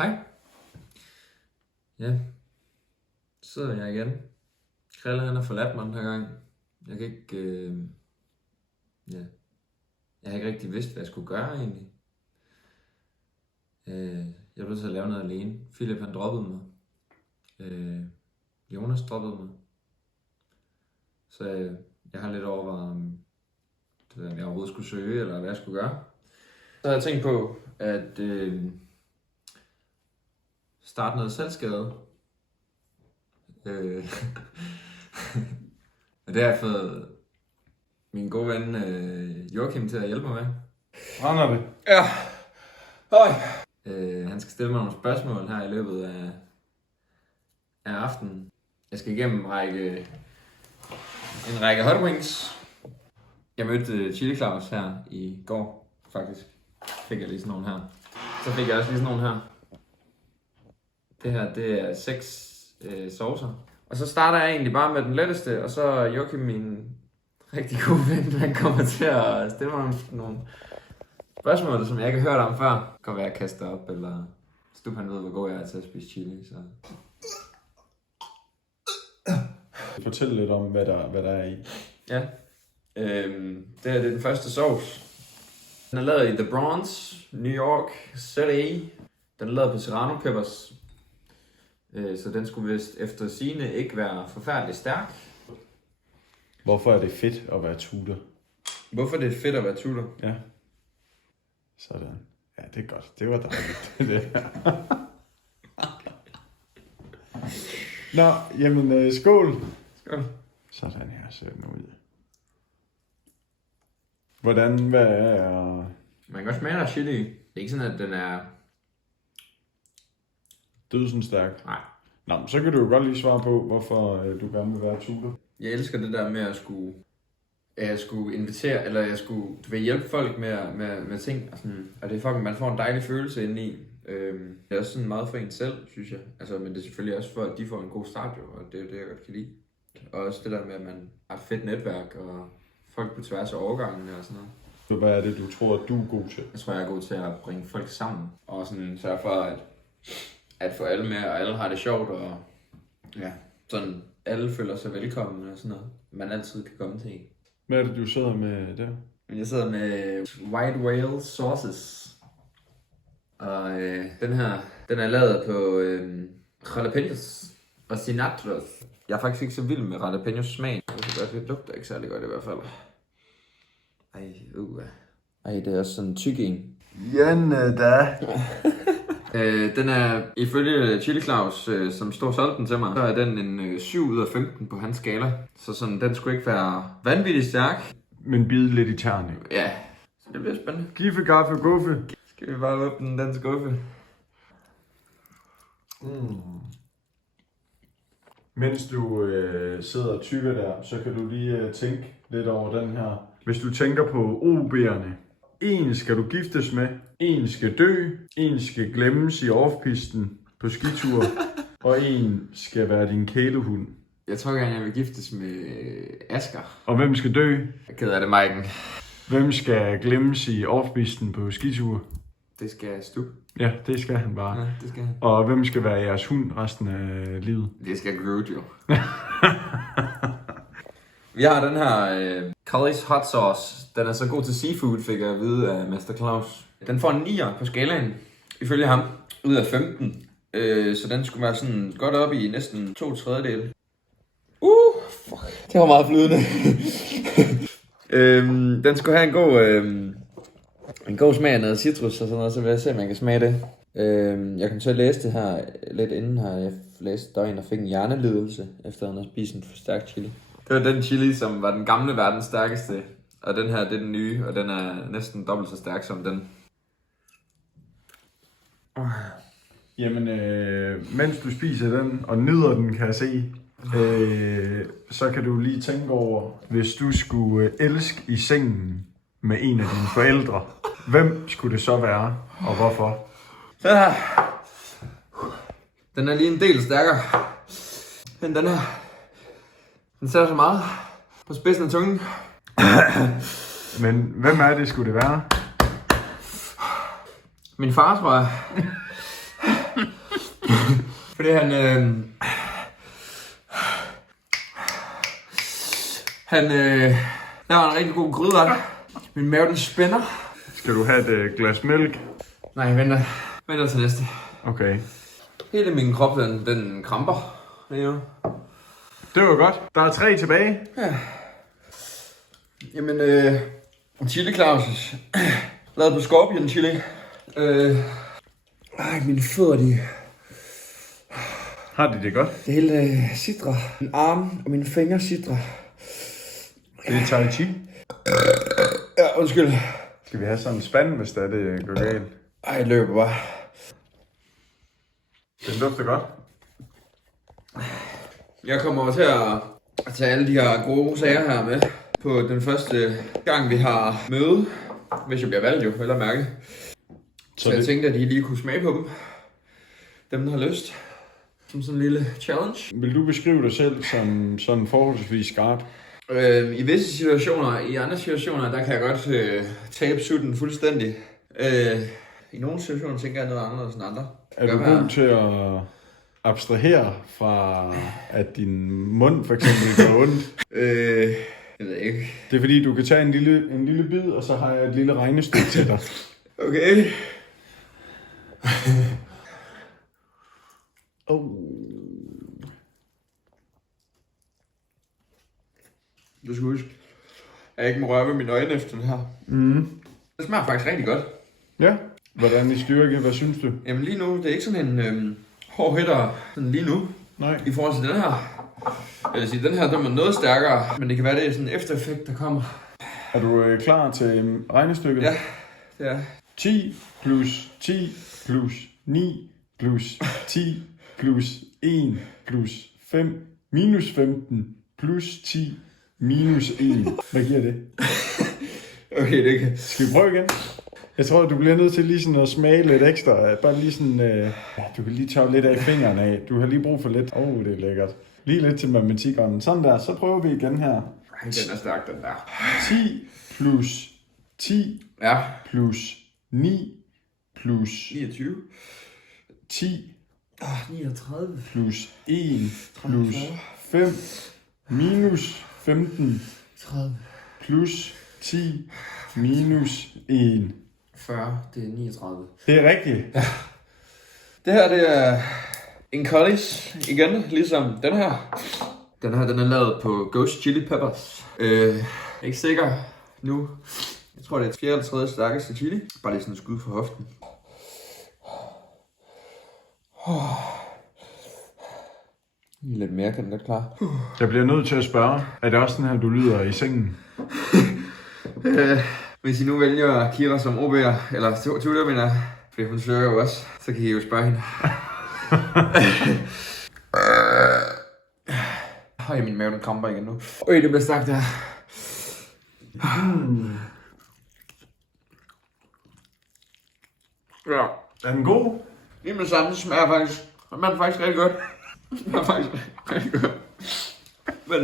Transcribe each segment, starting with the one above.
Hej. Ja, så sidder jeg igen. Krille han har forladt mig den her gang. Jeg kan ikke... Jeg har ikke rigtig vidst, hvad jeg skulle gøre egentlig. Jeg blev til at lave noget alene. Philip han droppede mig. Jonas droppede mig. Så jeg har lidt overvejet, om jeg overhovedet skulle søge, eller hvad jeg skulle gøre. Så har jeg tænkt på, at starte noget selvskade. Og det har jeg fået min gode ven Joachim til at hjælpe mig med. Brænder det? Ja. Høj. Han skal stille mig nogle spørgsmål her i løbet af aftenen. Jeg skal igennem en række hot wings. Jeg mødte Chili Claus her i går, faktisk. Fik jeg lige sådan nogle her. Så fik jeg også lige sådan nogle her. Det her, det er 6 saucer. Og så starter jeg egentlig bare med den letteste, og så Joachim, min rigtig gode ven, han kommer til at stille mig nogle spørgsmål, som jeg ikke har hørt om før. Det kan være, at jeg kaster op, eller Stup han ved, hvor god jeg er til at spise chili. Så. Fortæl lidt om, hvad der er i. Ja, det er den første sauce. Den er lavet i The Bronx, New York City. Den er lavet på serrano peppers. Så den skulle vist efter sigende ikke være forfærdelig stærk. Hvorfor er det fedt at være tutor? Hvorfor det er fedt at være tutor? Ja. Sådan. Ja, det er godt. Det var dejligt. det. Nå, jamen skål. Skål. Sådan her ser den ud. Hvad er... Man kan godt smage der chili. Det er ikke sådan, at den er... Dødsen stærk? Nej. Nå, så kan du jo godt lige svare på, hvorfor du gerne vil være tutor. Jeg elsker det der med at jeg skulle invitere, eller jeg skulle hjælpe folk med ting. Og, sådan, og det er fucking, man får en dejlig følelse indeni. Det er også sådan meget for en selv, synes jeg. Altså, men det er selvfølgelig også for, at de får en god start, jo, og det er det, jeg godt kan lide. Og også det der med, at man har et fedt netværk, og folk på tværs af overgangene og sådan noget. Så hvad er det, du tror, at du er god til? Jeg tror, jeg er god til at bringe folk sammen, og sådan sørge for, at få alle med, og alle har det sjovt, og ja, sådan alle føler sig velkommen og sådan noget, man altid kan komme til en. Hvad er det, du sidder med der? Jeg sidder med White Whale Sauces, og den her, den er lavet på jalapenos og cilantros. Jeg er faktisk ikke så vild med jalapenos smag. Det lugter ikke særlig godt i hvert fald. Ej, det er også sådan en tyk en. Janne da. Den er ifølge Chili Claus, som stod solgt den til mig, så er den en 7 ud af 15 på hans skala. Så sådan, den skulle ikke være vanvittigt stærk. Men bide lidt i tærne. Ja, så det bliver spændende. Giffe, gaffe, guffe. Skal vi bare åbne den skuffe? Mens du sidder og tykker der, så kan du lige tænke lidt over den her. Hvis du tænker på OB'erne. En skal du giftes med, en skal dø, en skal glemmes i offpisten på skitur, og en skal være din kælehund. Jeg tror gerne, jeg vil giftes med Asger. Og hvem skal dø? Jeg er ked af det, Maiken. Hvem skal glemmes i offpisten på skitur? Det skal Stup. Ja, det skal han bare. Ja, det skal han. Og hvem skal være jeres hund resten af livet? Det skal Groot jo. Vi har den her Cully's Hot Sauce. Den er så god til seafood, fik jeg at vide af Mester Claus. Den får en 9'er på skalaen, ifølge ham, ud af 15. Så den skulle være sådan godt op i næsten 2/3. Fuck. Det var meget flydende. Den skulle have en god smag af noget citrus og sådan noget, så vil jeg se, om man kan smage det. Jeg kom til at læse det her lidt inden her. Jeg læste, der var en, der fik en hjernelidelse, efter at han havde spist en for stærk chili. Det var den chili, som var den gamle verdens stærkeste. Og den her, det er den nye, og den er næsten dobbelt så stærk som den. Jamen, mens du spiser den og nyder den, kan jeg se, så kan du lige tænke over, hvis du skulle elske i sengen med en af dine forældre, hvem skulle det så være, og hvorfor? Den her. Den er lige en del stærkere. Men den her. Den sætter så meget på spidsen af tungen. Men hvem er det, skulle det være? Min far, tror jeg. Fordi han laver en rigtig god gryderet. Min mave den spænder. Skal du have et glas mælk? Nej, jeg venter til næste. Okay. Hele min krop, den kramper. Det var godt. Der er 3 tilbage. Ja. Jamen, chili Claus. Lavet på scorpion chili. Mine fødder, de... Har de det godt? Det hele sidder. Min arm og mine fingre sidder. Det er tai chi. Ja, undskyld. Skal vi have sådan en spand, hvis det går galt? Jeg løber bare. Den dufter godt. Jeg kommer til at tage alle de her gode sager her med på den første gang, vi har møde. Hvis jeg bliver valgt jo, vel at mærke. Så jeg tænkte, at I lige kunne smage på dem. Dem, der har lyst. Som sådan en lille challenge. Vil du beskrive dig selv som sådan forholdsvis skarp? I visse situationer, i andre situationer, der kan jeg godt tabe sutten fuldstændig. I nogle situationer tænker jeg noget anderledes end andre. Er du god til at abstrahere fra, at din mund for eksempel gør ondt? Jeg ved ikke. Det er fordi, du kan tage en lille bid, og så har jeg et lille regnestykke til dig. Okay. Du skal huske, at jeg ikke må røre ved mine øjne efter det her. Det smager faktisk rigtig godt. Ja. Hvordan i styrke? Hvad synes du? Jamen lige nu, det er ikke sådan en hård hitter sådan lige nu. Nej. I forhold til den her. Jeg vil sige, den her, den er noget stærkere, men det kan være, det er sådan en eftereffekt, der kommer. Er du klar til regnestykket? Ja, det er. 10 plus 10 plus 9 plus 10 plus 1 plus 5 minus 15 plus 10 minus 1. Hvad giver det? Okay, det kan. Skal vi prøve igen? Jeg tror, du bliver nødt til lige sådan at smage lidt ekstra. Bare lige sådan, du kan lige tage lidt af fingrene af. Du har lige brug for lidt. Det er lækkert. Lige lidt til matematikeren. Sådan der, så prøver vi igen her. Den er stærk, den der. 10 plus 10 plus 9 plus 29. 10 39. plus 1 plus 5 minus 15 30. plus 10 minus 1. 40, det er 39. Det er rigtigt. Ja. Det her, det er en collis igen, ligesom den her. Den her, den er lavet på Ghost Chili Peppers. Jeg er ikke sikker nu. Jeg tror, det er 4. eller 3. stærkeste chili. Bare lige sådan et skud for hoften. Lidt mere kan den godt klare. Jeg bliver nødt til at spørge, er det også sådan her, du lyder i sengen? Hvis I nu vælger Kira som OB'er, eller tutor, mener jeg, fordi hun søger jo også, så kan I jo spørge hende. Min mave den kramper igen nu. Det bliver stærkt der. Ja. Er den god? Lige med det samme smager faktisk. Den smager faktisk rigtig godt. Den smager faktisk rigtig godt. Men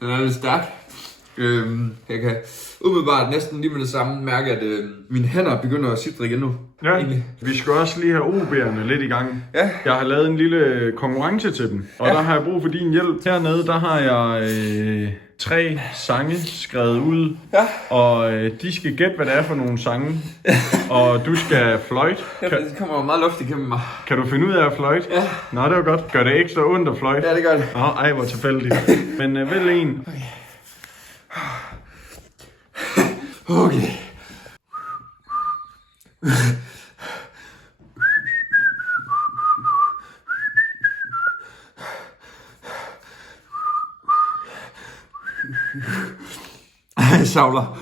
den er lidt stærk. Jeg kan umiddelbart næsten lige med det samme mærke, at mine hænder begynder at sidde igen nu. Ja, egentlig. Vi skal også lige have OB'erne lidt i gang. Ja. Jeg har lavet en lille konkurrence til dem, og der har jeg brug for din hjælp. Hernede, der har jeg 3 sange skrevet ud, og de skal gætte, hvad det er for nogle sange, og du skal fløjte. Det kommer jo meget luft igennem mig. Kan du finde ud af at fløjte? Ja. Nå, det var godt. Gør det ekstra ondt at fløjte? Ja, det gør det. Ej, hvor tilfældigt. Men vælg en. Okay. Jeg savler.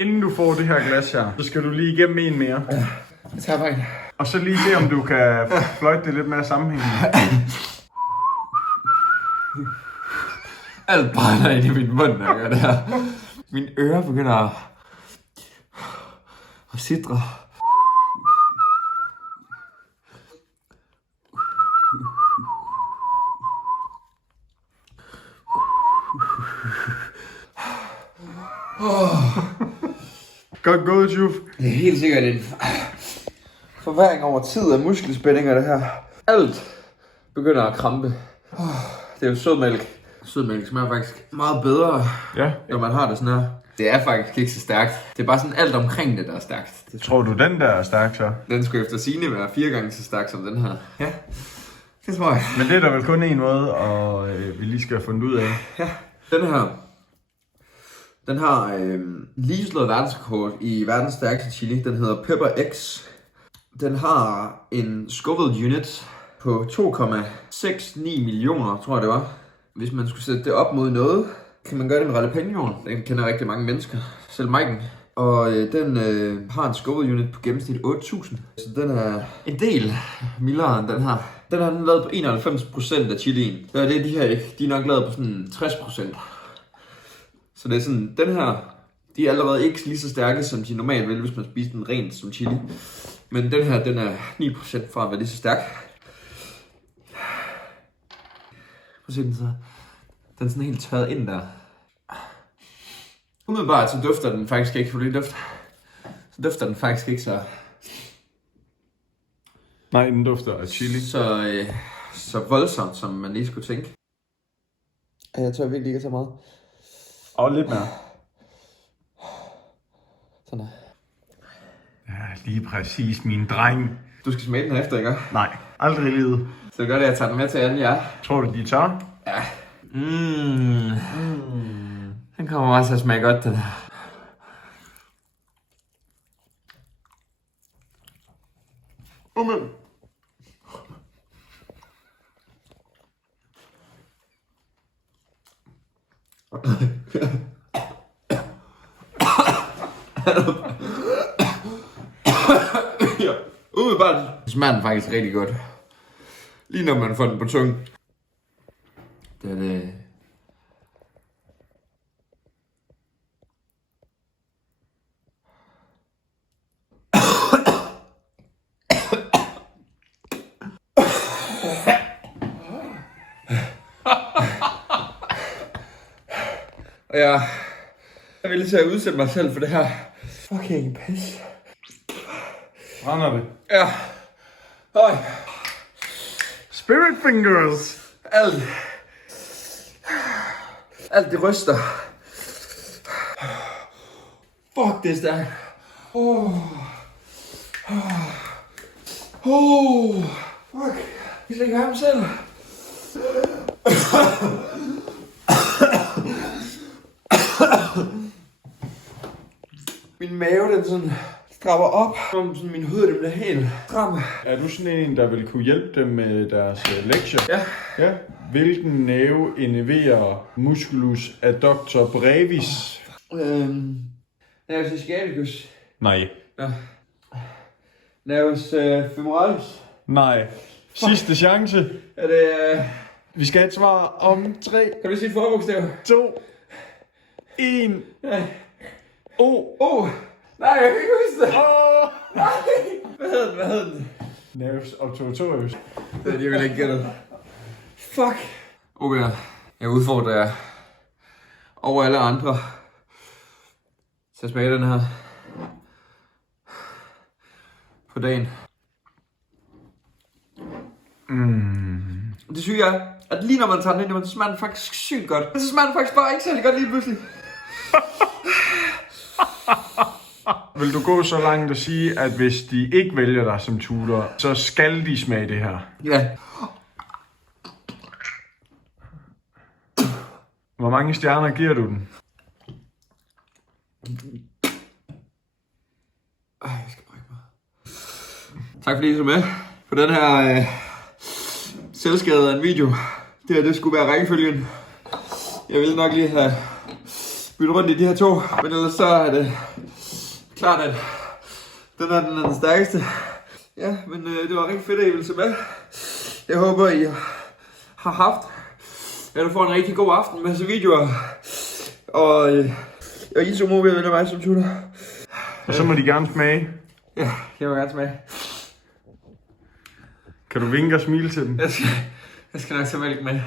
Inden du får det her glas her, så skal du lige igennem en mere. Ja, jeg tager bare en. Og så lige se, om du kan fløjte det lidt mere sammenhængende. Alt brænder ind i min mund, når jeg gør det her. Mine ører begynder at sidre. Godt gået, Juf. Det er helt sikkert en forværing over tid af muskelspændinger, det her. Alt begynder at krampe. Det er jo sødmælk. Sødmælk smager faktisk meget bedre, når man har det sådan her. Det er faktisk ikke så stærkt. Det er bare sådan alt omkring det, der er stærkt. Tror du, den der er stærk så? Den skulle efter sigende være 4 gange så stærk som den her. Ja, det tror jeg. Men det er der vel kun en måde, og vi lige skal have fundet ud af. Ja, den har lige slået verdensrekord i verdens stærkeste chili. Den hedder Pepper X. Den har en Scoville unit på 2,69 millioner, tror jeg det var. Hvis man skulle sætte det op mod noget, kan man gøre det med jalapenoen. Den kender rigtig mange mennesker, selv Mike'en. Og den har en Scoville unit på gennemsnit 8.000. Så den er en del mildere end den her. Den har den lavet på 91% af chilien. Ja, det er de her ikke. De er nok lavet på sådan 60%. Så det er sådan, den her, de er allerede ikke lige så stærke, som de normalt vil, hvis man spiser den rent som chili. Men den her, den er 9% fra at være lige så stærk. Prøv at se den så. Den er sådan helt tørret ind der. Umiddelbart så dufter den faktisk ikke, så dufter den faktisk ikke så... Nej, den dufter af chili. Så voldsomt, som man lige skulle tænke. Jeg tror virkelig ikke så meget. Og lidt mere. Sådan der. Ja, lige præcis, min dreng. Du skal smage den efter, ikke? Nej, aldrig i livet. Så gør det, jeg tager den med til anden, ja. Tror du, de tør? Ja. Den kommer også til at smage godt, den her. Ja, umiddelbart smager den faktisk rigtig godt. Lige når man får den på tungen. Det er det. Og jeg vil lige til at udsætte mig selv for det her fucking pis. Brænder det? Ja. Høj. Spirit fingers. Alt det ryster. Fuck, det er stærkt. Fuck. Jeg skal ikke have ham selv. Min mave, den sådan strapper op, som sådan min hud, den bliver helt stram. Er du sådan en, der vil kunne hjælpe dem med deres lektier? Ja. Hvilken nerve innerverer musculus adductor brevis? Nervus ischiaticus. Nej. Ja. Nervus femoralis. Nej. Sidste chance. Er det... Vi skal have et svar om 3, Kan du sige forbogstav? 2, 1. Nej. O. Nej, jeg kan ikke huske det. Nej. Hvad hed den? Nervus obturatorius. Det er de vel ikke gættet. Fuck. Okay, jeg udfordrer jer over alle andre. Så jeg smager den her på dagen. Det synes jeg, at lige når man tager den ind, så smager den faktisk sygt godt. Så smager den faktisk bare ikke særlig godt lige pludselig. Vil du gå så langt at sige, at hvis de ikke vælger dig som tutor, så skal de smage det her? Ja. Hvor mange stjerner giver du den? Jeg skal brække mig. Tak fordi I så med på den her selvskade af en video. Det skulle være rækkefølgen. Jeg ville nok lige have byttet rundt i de her to, men ellers så er det klart, at den er den stærkeste. Ja, men det var rigtig fedt, at I ville se med. Jeg håber, I har haft, at du får en rigtig god aften med så videoer. Og I så må vi vælge mig som tutor. Og så må de gerne smage. Ja, jeg vil gerne smage. Kan du vinke og smile til dem? Jeg skal nok tage mælk med.